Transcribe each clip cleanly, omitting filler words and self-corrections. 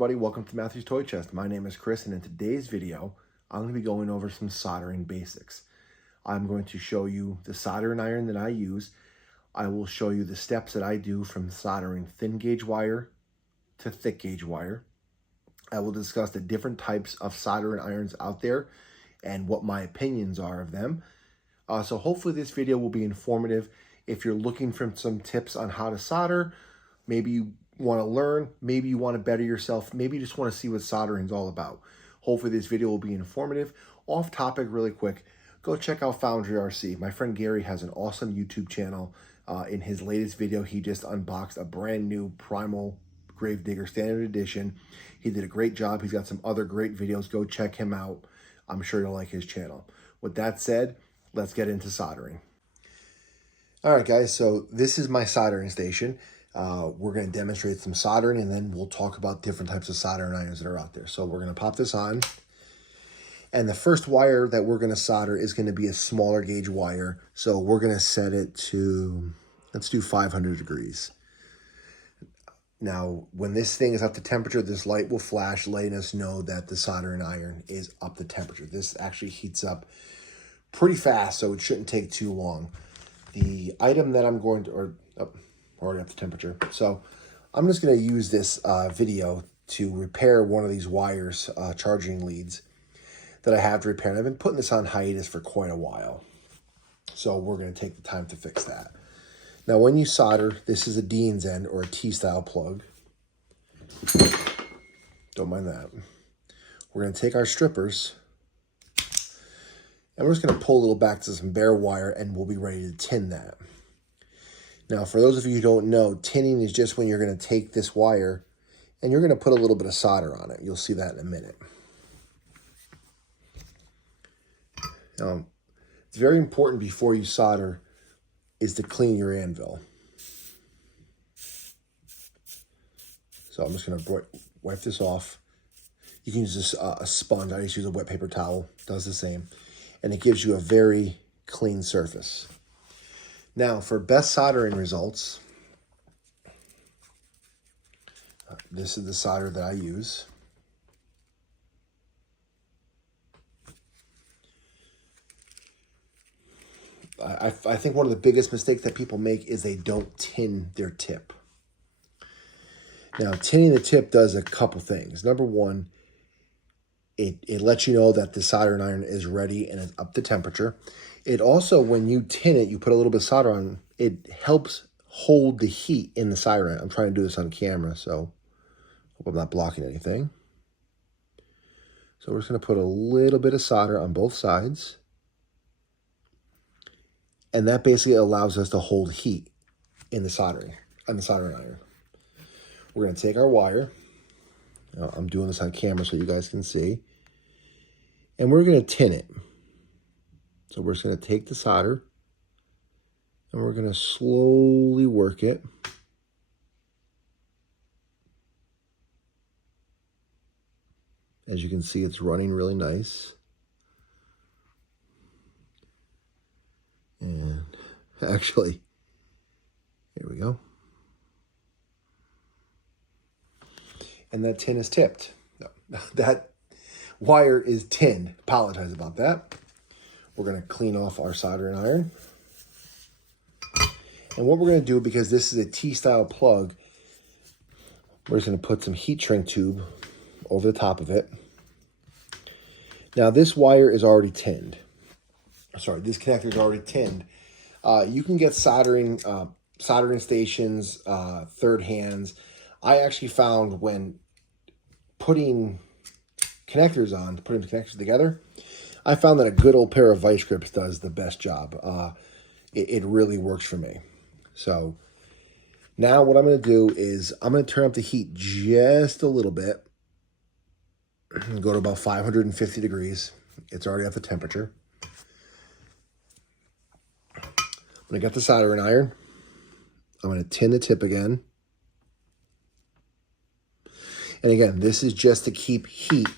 everybody, welcome to Matthew's Toy Chest. My name is Chris, and in today's video, I'm going to be going over some soldering basics. I'm going to show you the soldering iron that I use. I will show you the steps that I do from soldering thin gauge wire to thick gauge wire. I will discuss the different types of soldering irons out there and what my opinions are of them. So hopefully this video will be informative. If you're looking for some tips on how to solder, maybe you want to learn, maybe you want to better yourself, maybe you just want to see what soldering is all about. Hopefully this video will be informative. Off topic really quick, go check out Foundry RC. My friend Gary has an awesome YouTube channel. In his latest video, he just unboxed a brand new Primal Gravedigger Standard Edition. He did a great job. He's got some other great videos. Go check him out. I'm sure you'll like his channel. With that said, let's get into soldering. All right, guys, so this is my soldering station. We're going to demonstrate some soldering, and then we'll talk about different types of soldering irons that are out there. So we're going to pop this on. And the first wire that we're going to solder is going to be a smaller gauge wire. So we're going to set it to, let's do 500 degrees. Now, when this thing is up to temperature, this light will flash, letting us know that the soldering iron is up to temperature. This actually heats up pretty fast, so it shouldn't take too long. The item that I'm going to, already up to temperature. So I'm just going to use this video to repair one of these wires, charging leads that I have to repair. And I've been putting this on hiatus for quite a while. So we're going to take the time to fix that. Now, when you solder, this is a Dean's end or a T-style plug. Don't mind that. We're going to take our strippers and we're just going to pull a little back to some bare wire, and we'll be ready to tin that. Now, for those of you who don't know, tinning is just when you're going to take this wire and you're going to put a little bit of solder on it. You'll see that in a minute. Now, it's very important before you solder is to clean your anvil. So I'm just going to wipe this off. You can use a sponge. I just use a wet paper towel. Does the same. And it gives you a very clean surface. Now, for best soldering results, this is the solder that I use. I think one of the biggest mistakes that people make is they don't tin their tip. Now, tinning the tip does a couple things. Number one, it lets you know that the soldering iron is ready and it's up to temperature. It also, when you tin it, you put a little bit of solder on, it helps hold the heat in the soldering iron. I'm trying to do this on camera, so hope I'm not blocking anything. So we're just going to put a little bit of solder on both sides. And that basically allows us to hold heat in the soldering iron. We're going to take our wire. Now, I'm doing this on camera so you guys can see. And we're going to tin it. So we're just going to take the solder and we're going to slowly work it. As you can see, it's running really nice. And actually, here we go. And that tin is tipped. No, that wire is tinned. Apologize about that. We're going to clean off our soldering iron. And what we're going to do, because this is a T-style plug, we're just going to put some heat shrink tube over the top of it. Now, this wire is already tinned. Sorry, this connector is already tinned. You can get soldering stations, third hands. I actually found when putting connectors together, I found that a good old pair of vice grips does the best job. It really works for me. So now what I'm going to do is I'm going to turn up the heat just a little bit. Go to about 550 degrees. It's already at the temperature. I'm going to get the soldering iron. I'm going to tin the tip again. And again, this is just to keep heat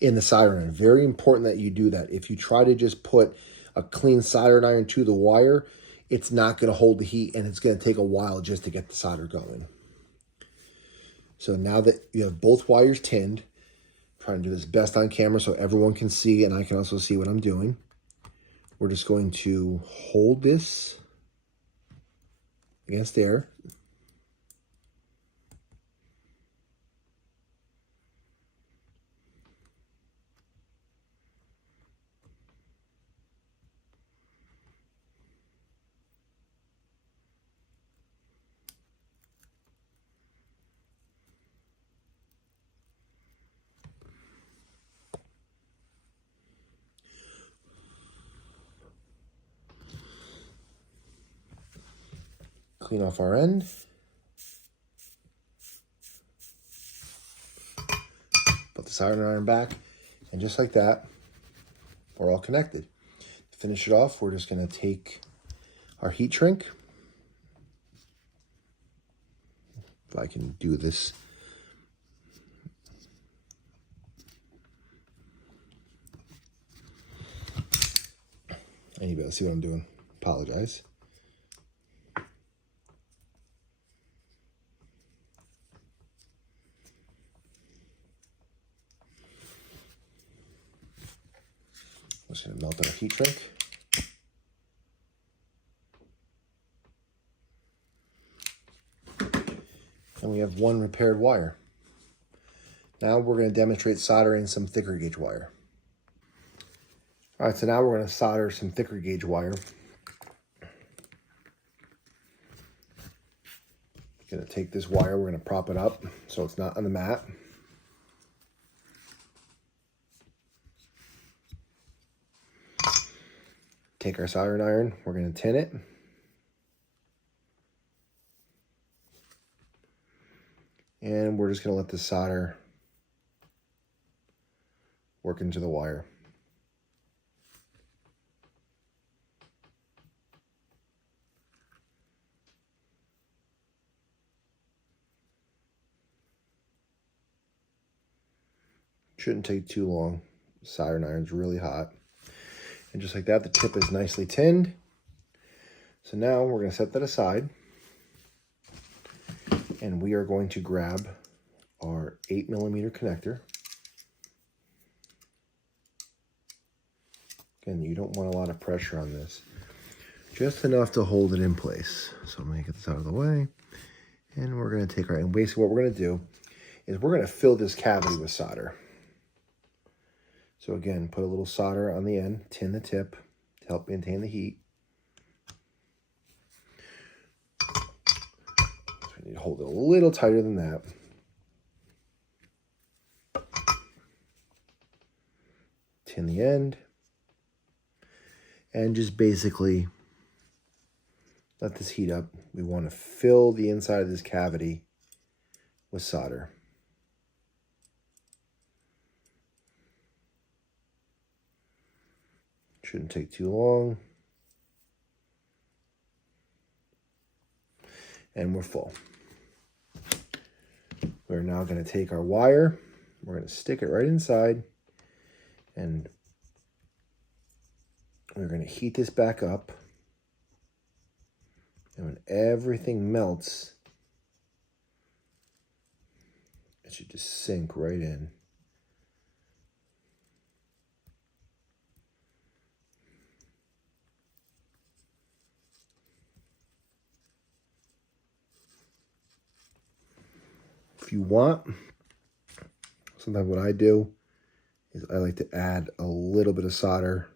in the soldering iron. Very important that you do that. If you try to just put a clean soldering iron to the wire, it's not going to hold the heat, and it's going to take a while just to get the solder going. So now that you have both wires tinned, I'm trying to do this best on camera so everyone can see and I can also see what I'm doing. We're just going to hold this against air. Clean off our end. Put the soldering iron back, and just like that, we're all connected. To finish it off, we're just going to take our heat shrink. If I can do this. I need to be able to see what I'm doing. Apologize. I'm just going to melt our heat shrink. And we have one repaired wire. Now we're going to demonstrate soldering some thicker gauge wire. All right, so now we're going to solder some thicker gauge wire. Going to take this wire, we're going to prop it up so it's not on the mat. Take our soldering iron, we're going to tin it. And we're just going to let the solder work into the wire. Shouldn't take too long. The soldering iron's really hot. And just like that, the tip is nicely tinned. So now we're going to set that aside. And we are going to grab our 8mm connector. Again, you don't want a lot of pressure on this. Just enough to hold it in place. So I'm going to get this out of the way. And we're going to take our, and basically what we're going to do is we're going to fill this cavity with solder. So again, put a little solder on the end, tin the tip to help maintain the heat. I need to hold it a little tighter than that. Tin the end. And just basically let this heat up. We want to fill the inside of this cavity with solder. Shouldn't take too long. And we're full. We're now going to take our wire, we're going to stick it right inside, and we're going to heat this back up. And when everything melts, it should just sink right in. If you want, sometimes what I do is I like to add a little bit of solder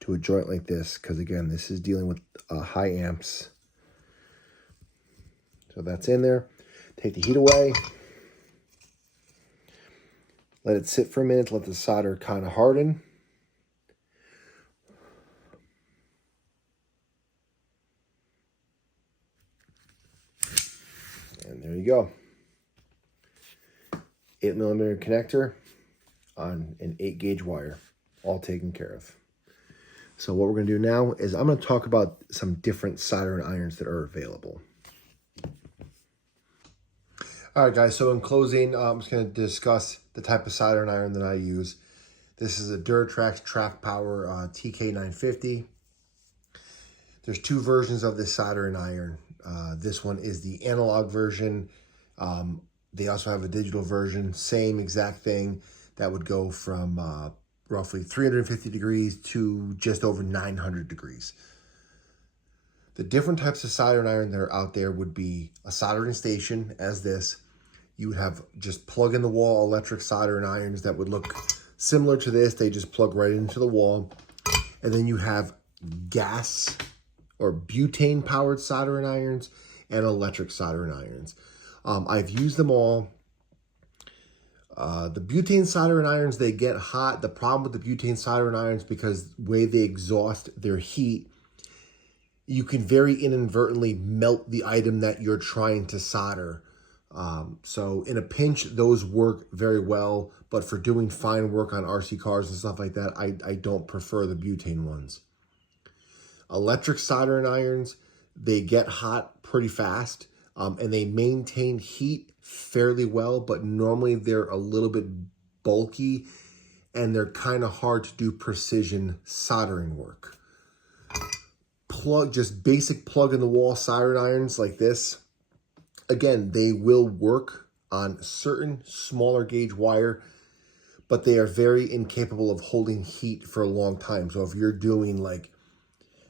to a joint like this, because again, this is dealing with high amps. So that's in there. Take the heat away. Let it sit for a minute, let the solder kind of harden. And there you go. 8mm connector on an 8-gauge wire, all taken care of. So what we're going to do now is I'm going to talk about some different soldering irons that are available. All right, guys, so in closing, I'm just going to discuss the type of soldering iron that I use. This is a Duratrax Track Power TK950. There's two versions of this soldering iron. This one is the analog version, They also have a digital version, same exact thing, that would go from roughly 350 degrees to just over 900 degrees. The different types of soldering iron that are out there would be a soldering station, as this. You would have just plug in the wall electric soldering irons that would look similar to this. They just plug right into the wall. And then you have gas or butane powered soldering irons and electric soldering irons. I've used them all. The butane soldering irons, they get hot. The problem with the butane soldering irons, because the way they exhaust their heat, you can very inadvertently melt the item that you're trying to solder. So in a pinch, those work very well, but for doing fine work on RC cars and stuff like that, I don't prefer the butane ones. Electric soldering irons, they get hot pretty fast, and they maintain heat fairly well, but normally they're a little bit bulky and they're kind of hard to do precision soldering work. Just basic plug in the wall soldering irons like this, again, they will work on certain smaller gauge wire, but they are very incapable of holding heat for a long time. So if you're doing like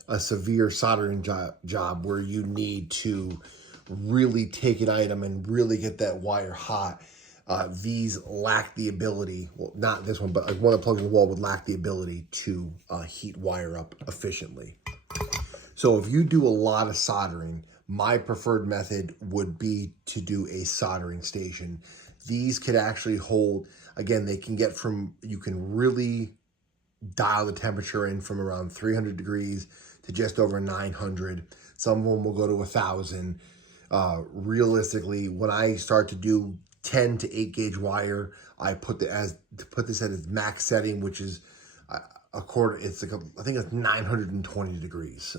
a severe soldering job where you need to really take an item and really get that wire hot, these lack the ability, well, not this one, but like one that plugs in the wall would lack the ability to heat wire up efficiently. So if you do a lot of soldering, my preferred method would be to do a soldering station. These could actually hold, again, they can get from, you can really dial the temperature in from around 300 degrees to just over 900. Some of them will go to 1,000. Realistically, when I start to do 10 to 8 gauge wire, I put this at its max setting, which is a quarter. It's like I think it's 920 degrees.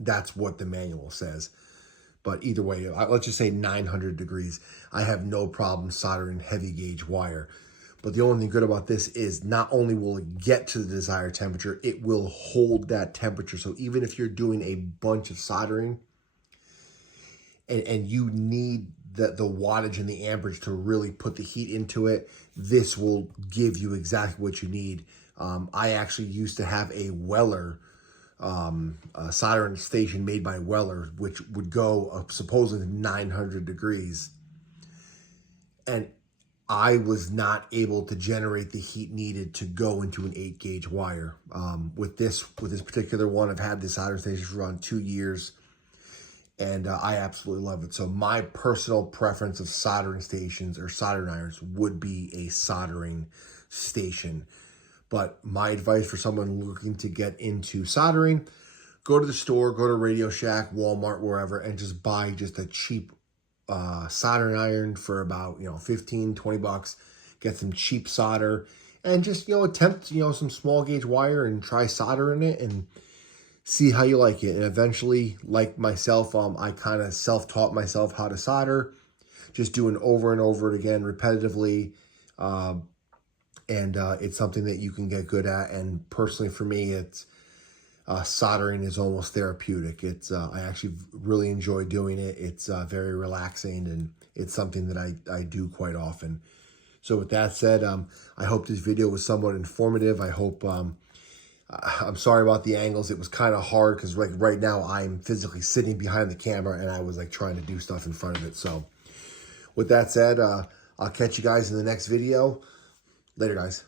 That's what the manual says. But either way, let's just say 900 degrees. I have no problem soldering heavy gauge wire. But the only thing good about this is not only will it get to the desired temperature, it will hold that temperature. So even if you're doing a bunch of soldering and you need the wattage and the amperage to really put the heat into it, this will give you exactly what you need. I actually used to have a Weller a soldering station made by Weller, which would go up supposedly 900 degrees. And I was not able to generate the heat needed to go into an 8 gauge wire. With this particular one, I've had this soldering station for around 2 years, and I absolutely love it. So my personal preference of soldering stations or soldering irons would be a soldering station. But my advice for someone looking to get into soldering, go to the store, go to Radio Shack, Walmart, wherever, and just buy just a cheap soldering iron for about, 15, 20 bucks. Get some cheap solder and just, attempt, some small gauge wire and try soldering it and see how you like it. And eventually, like myself, I kind of self-taught myself how to solder, just doing over and over it again repetitively. And it's something that you can get good at. And personally, for me, it's soldering is almost therapeutic. It's I actually really enjoy doing it. It's very relaxing, and it's something that I do quite often. So with that said, I hope this video was somewhat informative. I hope, I'm sorry about the angles. It was kind of hard because right now I'm physically sitting behind the camera and I was like trying to do stuff in front of it. So with that said, I'll catch you guys in the next video. Later, guys.